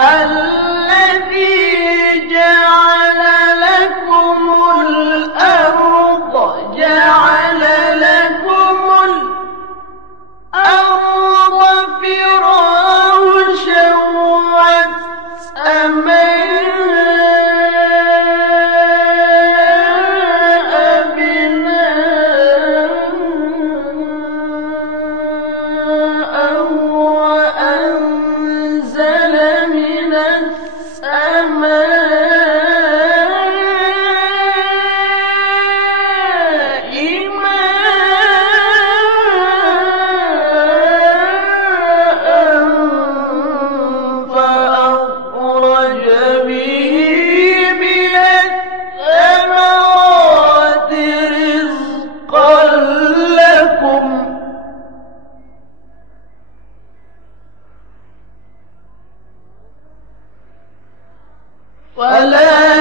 الذي جعل لكم الأرض فراشا والسماء بناء وأنزل من السماء ماء فأخرج به من الثمرات رزقا لكم ولا